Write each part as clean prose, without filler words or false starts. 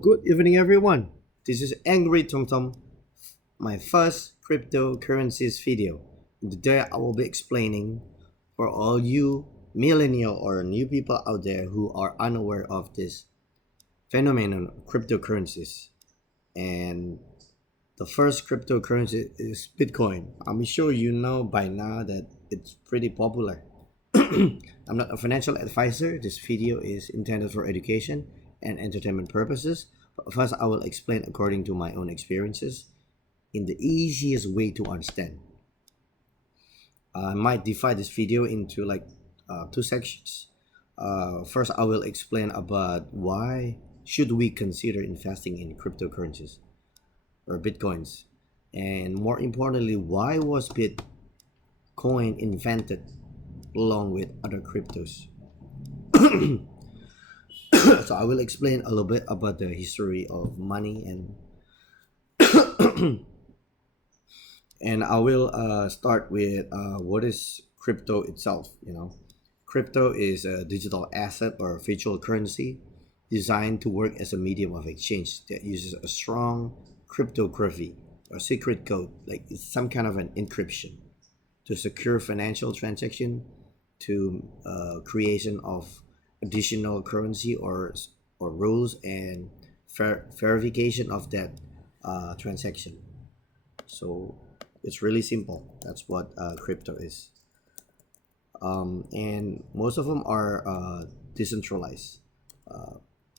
Good evening, everyone. This is Angry Tom Tom, my first cryptocurrencies video. Today, I will be explaining for all you millennial or new people out there who are unaware of this phenomenon, cryptocurrencies. And the first cryptocurrency is Bitcoin. I'm sure you know by now that it's pretty popular. I'm not a financial advisor. This video is intended for education and entertainment purposes. But first, I will explain according to my own experiences in the easiest way to understand. I might divide this video into like two sections. First, I will explain about why should we consider investing in cryptocurrencies or bitcoins, and more importantly, why was Bitcoin invented along with other cryptos. So I will explain a little bit about the history of money and I will start with what is crypto itself. Crypto is a digital asset or virtual currency designed to work as a medium of exchange that uses a strong cryptography or secret code, like it's some kind of an encryption, to secure financial transaction, to creation of additional currency or rules, and verification of that transaction. So it's really simple. That's what crypto is. And most of them are decentralized.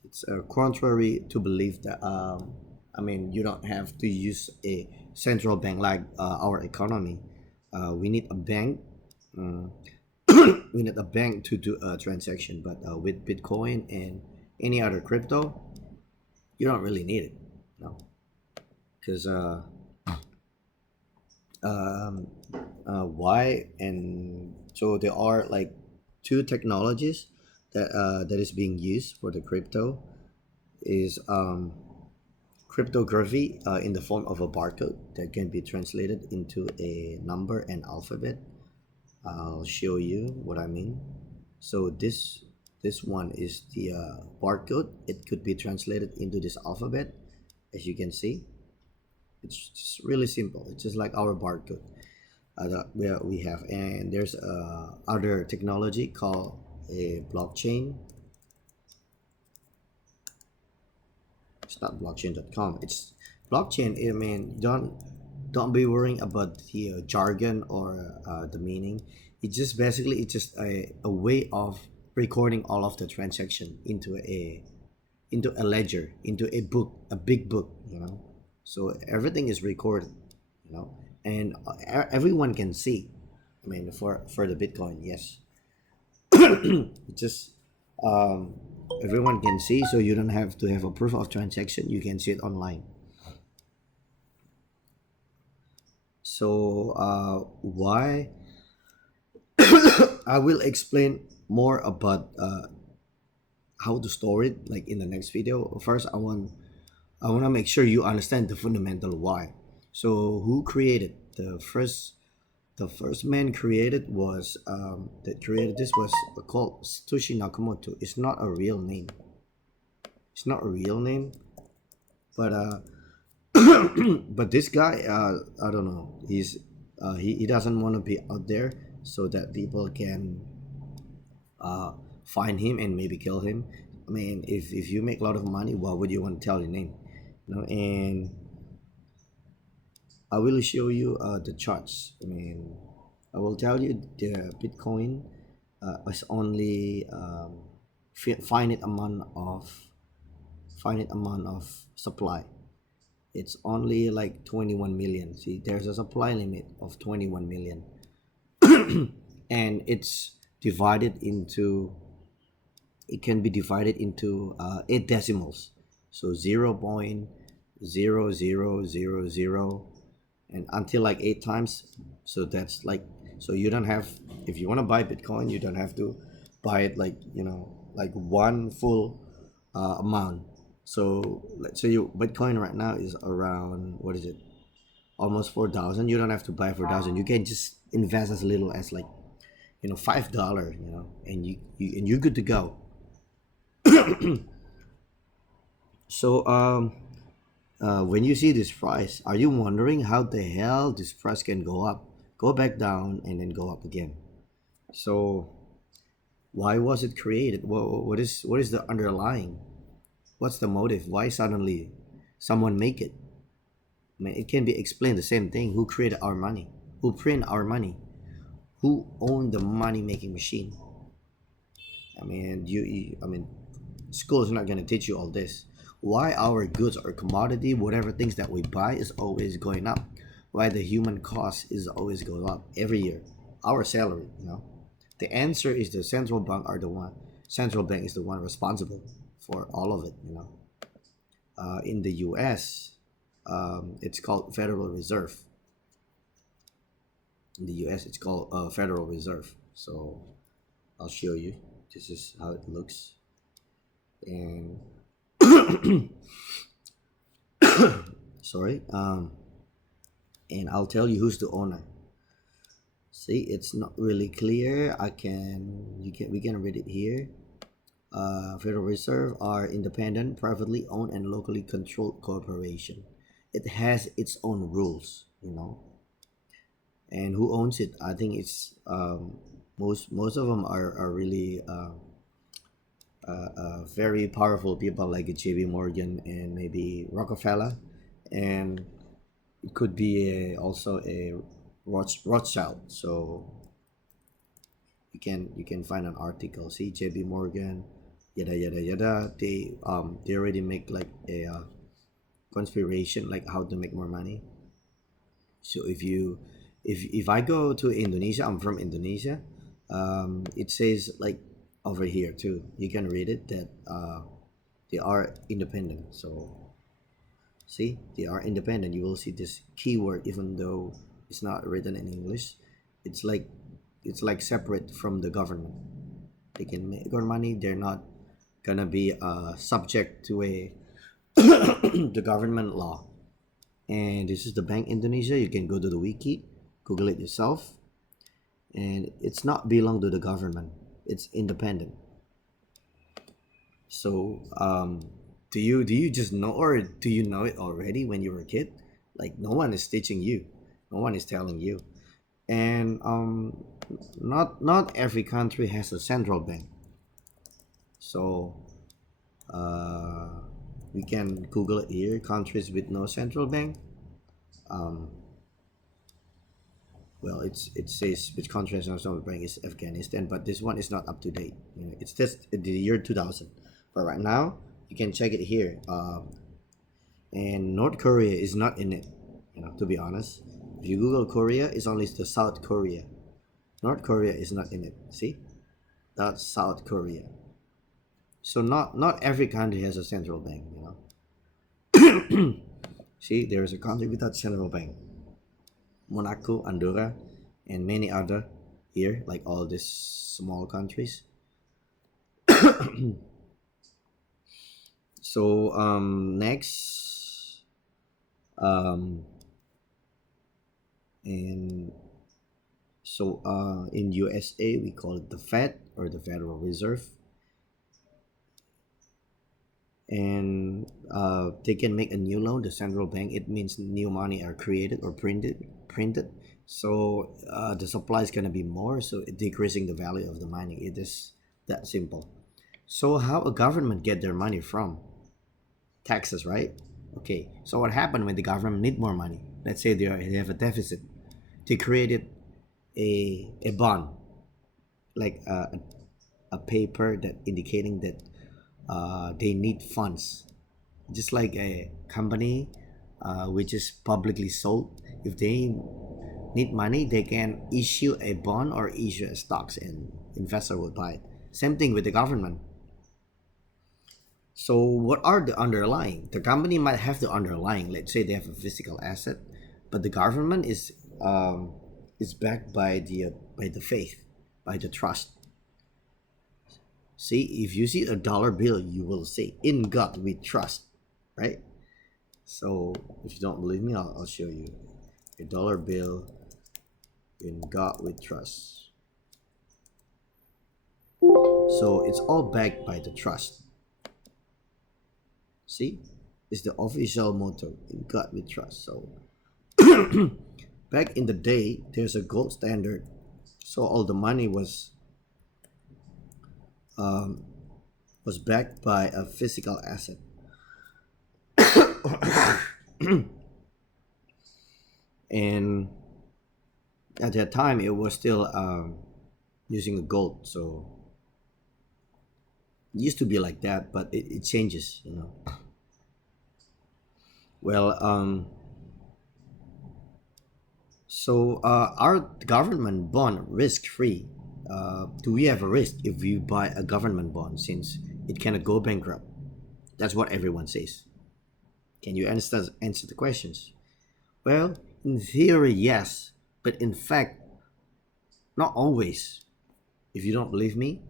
It's contrary to belief that you don't have to use a central bank like our economy. We need a bank. We need a bank to do a transaction, but with Bitcoin and any other crypto, you don't really need it, because why? And so there are like two technologies that is being used for the crypto is cryptography in the form of a barcode that can be translated into a number and alphabet. I'll show you what I mean. So this one is the barcode. It could be translated into this alphabet, as you can see. It's just really simple. It's just like our barcode that we have. And there's other technology called a blockchain. It's not blockchain.com. It's blockchain. I mean, don't be worrying about the jargon or the meaning. It's just a way of recording all of the transaction into a ledger, into a book, a big book. So everything is recorded, and everyone can see. I mean, for the Bitcoin, yes. It's just everyone can see, so you don't have to have a proof of transaction. You can see it online. So why? I will explain more about how to store it, like in the next video. First, I want to make sure you understand the fundamental why. So who created the first man created was that created this was called Satoshi Nakamoto. It's not a real name. It's not a real name, but but this guy, I don't know. He doesn't want to be out there so that people can find him and maybe kill him. I mean, if you make a lot of money, why would you want to tell your name? And I will show you the charts. I mean, I will tell you the Bitcoin is only finite amount of supply. It's only like 21 million. See, there's a supply limit of 21 million. And it can be divided into 8 decimals. So 0.0000 and until like 8 times. So that's like, so you don't have, if you want to buy Bitcoin, you don't have to buy it like like one full amount. So let's say your Bitcoin right now is around, what is it, almost 4,000. You don't have to buy 4,000. You can just invest as little as like $5, and you're good to go. So when you see this price, are you wondering how the hell this price can go up, go back down, and then go up again? So why was it created? What is the underlying? What's the motive? Why suddenly someone make it? I mean, it can be explained the same thing. Who created our money? Who print our money? Who owned the money making machine? I mean, I mean, school is not gonna teach you all this. Why our goods or commodity, whatever things that we buy, is always going up? Why the human cost is always going up every year? Our salary, you know. The answer is the central bank are the one. Central bank is the one responsible for all of it, you know. In the U.S., it's called Federal Reserve. In the U.S., it's called Federal Reserve. So I'll show you. This is how it looks, and sorry, and I'll tell you who's the owner. See, it's not really clear. We can read it here. Federal Reserve are independent, privately owned, and locally controlled corporation. It has its own rules, you know. And who owns it? I think it's most of them are really very powerful people like J.B. Morgan and maybe Rockefeller, and it could be also a Rothschild. So you can find an article. See, J.B. Morgan, yada yada yada. They already make like a conspiration like how to make more money. So if I go to Indonesia, I'm from Indonesia. It says like over here too. You can read it that they are independent. So see, they are independent. You will see this keyword even though it's not written in English. It's like separate from the government. They can make their money. They're not gonna be subject to a the government law. And this is the Bank Indonesia. You can go to the wiki, Google it yourself, and it's not belong to the government. It's independent. So do you just know, or do you know it already when you were a kid? Like no one is teaching you, no one is telling you, and not every country has a central bank. So uh, we can Google it here. Countries with no central bank. Um, well, it says which country has no central bank is Afghanistan, but this one is not up to date. You know, it's just the year 2000. But right now, you can check it here. And North Korea is not in it. You know, to be honest, if you Google Korea, it's only the South Korea. North Korea is not in it. See, that's South Korea. So not every country has a central bank. You know. See, there is a country without central bank. Monaco, Andorra, and many other here, like all these small countries. So next, um, and so in USA we call it the Fed or the Federal Reserve, and they can make a new loan. The central bank, it means new money are created or printed. So the supply is gonna be more, so it decreasing the value of the money. It is that simple. So how a government get their money from? Taxes, right? Okay, so what happened when the government need more money? Let's say they have a deficit. They created a bond, like a paper that indicating that they need funds, just like a company which is publicly sold. If they need money, they can issue a bond or issue a stocks, and investor will buy it. Same thing with the government. So what are the underlying? The company might have the underlying. Let's say they have a physical asset, but the government is backed by the faith, by the trust. See, if you see a dollar bill, you will say, "In God we trust," right? So if you don't believe me, I'll show you a dollar bill. In God we trust. So it's all backed by the trust. See, it's the official motto: in God we trust. So back in the day, there's a gold standard, so all the money um, was backed by a physical asset. And at that time, it was still using a gold. So it used to be like that, but it changes, you know. Well, so our government bond risk free? Do we have a risk if we buy a government bond since it cannot go bankrupt? That's what everyone says. Can you answer the questions? Well, in theory, yes, but in fact, not always. If you don't believe me,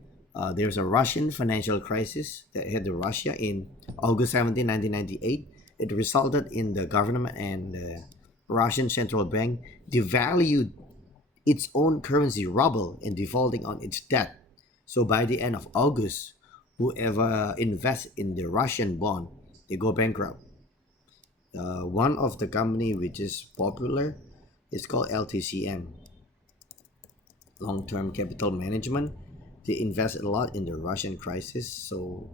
there's a Russian financial crisis that hit the Russia in August 17, 1998. It resulted in the government and the Russian central bank devalued its own currency ruble and defaulting on its debt. So by the end of August, whoever invests in the Russian bond, they go bankrupt. One of the company which is popular is called LTCM, long-term capital management. They invest a lot in the Russian crisis, so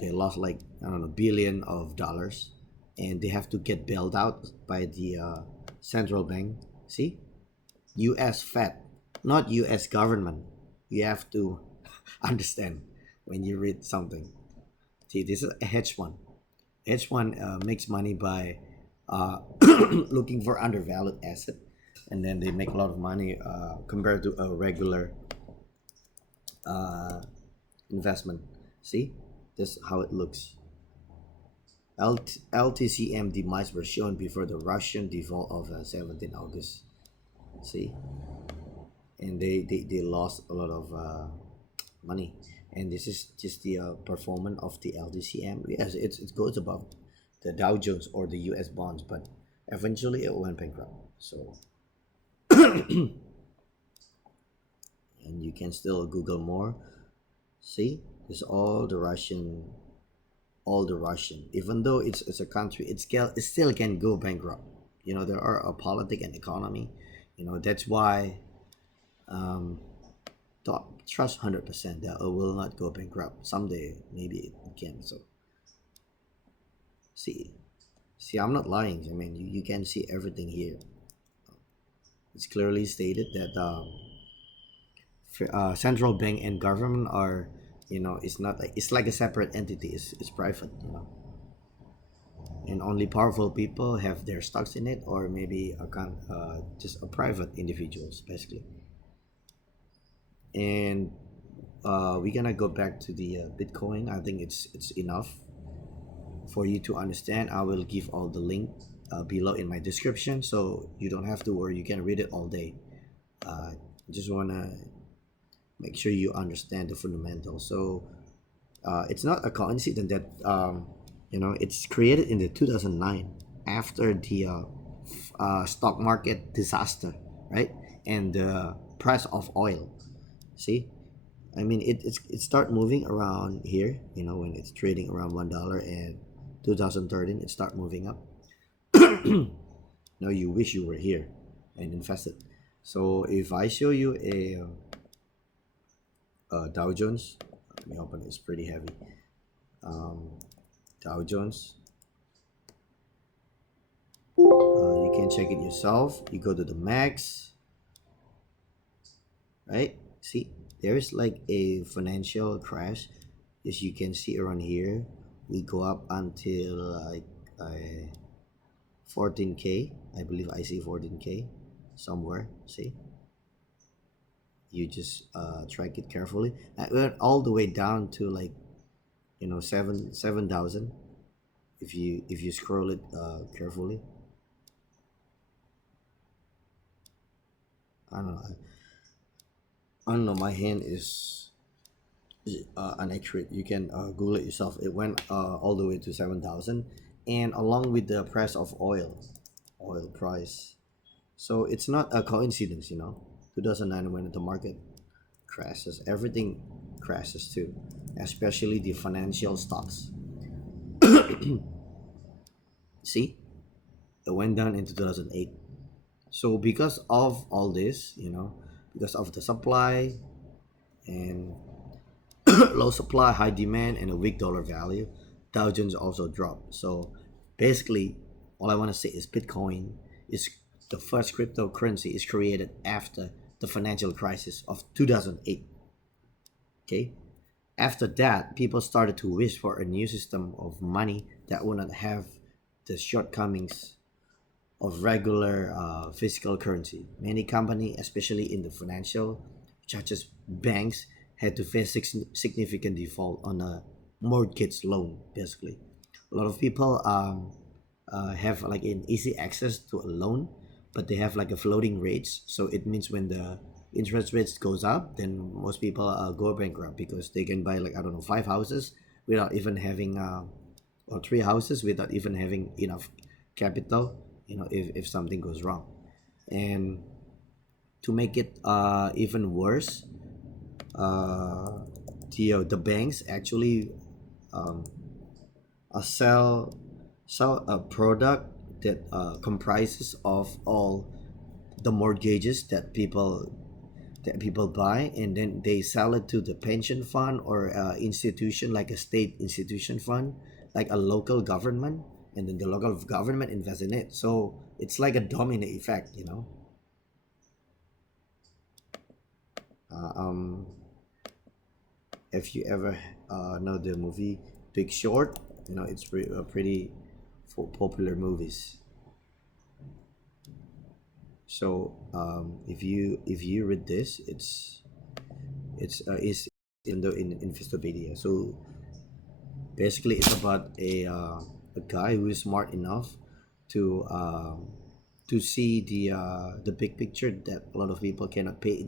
they lost like, I don't know, billion of dollars, and they have to get bailed out by the central bank. See, US Fed, not US government. You have to understand when you read something. See, this is a hedge fund. Hedge fund makes money by looking for undervalued asset, and then they make a lot of money compared to a regular investment. See, this is how it looks. LTCM demise were shown before the Russian default of 17 August. See, and they lost a lot of money. And this is just the performance of the LTCM. Yes, it goes above the Dow Jones or the US bonds, but eventually it went bankrupt. So and you can still Google more. See, it's all the Russian, even though it's a country, it still can go bankrupt. You know, there are a politics and economy. You know, that's why don't trust 100% that it will not go bankrupt. Someday maybe it can. So see, I'm not lying. I mean, you can see everything here. It's clearly stated that central bank and government are, you know, it's not like, it's like a separate entity. It's private, you know, and only powerful people have their stocks in it, or maybe just a private individuals basically. And we're gonna go back to the Bitcoin. I think it's enough for you to understand. I will give all the link below in my description, so you don't have to worry. You can read it all day. Just wanna make sure you understand the fundamentals. So it's not a coincidence that you know, it's created in the 2009 after the stock market disaster, right? And the price of oil. See, I mean, it start moving around here, you know, when it's trading around $1, and 2013 it start moving up. Now you wish you were here and invested. So if I show you a Dow Jones, let me open it. It's pretty heavy. Dow Jones. You can check it yourself. You go to the max, right? See, there's like a financial crash, as you can see around here. We go up until like 14K. I believe I see 14K somewhere. See, you just track it carefully. I went all the way down to like, you know, 7,000 if you scroll it carefully. I don't know. I don't know. My hand is inaccurate. You can Google it yourself. It went all the way to 7,000, and along with the price of oil price. So it's not a coincidence, you know. 2009, when the market crashes, everything crashes too, especially the financial stocks. See, it went down in 2008. So because of all this, because of the supply and low supply, high demand, and a weak dollar value, Dow Jones also dropped. So basically, all I want to say is Bitcoin is the first cryptocurrency is created after the financial crisis of 2008. Okay, after that, people started to wish for a new system of money that would not have the shortcomings of regular physical currency. Many companies, especially in the financial, such as banks, had to face significant default on a mortgage loan. Basically, a lot of people have like an easy access to a loan, but they have like a floating rates. So it means when the interest rates goes up, then most people go bankrupt because they can buy like, I don't know, 5 houses without even having or 3 houses without even having enough capital, if something goes wrong. And to make it even worse, the banks actually um, sell a product that comprises of all the mortgages that people buy, and then they sell it to the pension fund or institution, like a state institution fund, like a local government, and then the local government invests in it. So it's like a domino effect. uh, um if you ever know the movie Big Short, it's pretty popular movies. So if you read this, it's in the in Investopedia. So basically, it's about a guy who is smart enough to see the big picture that a lot of people cannot pay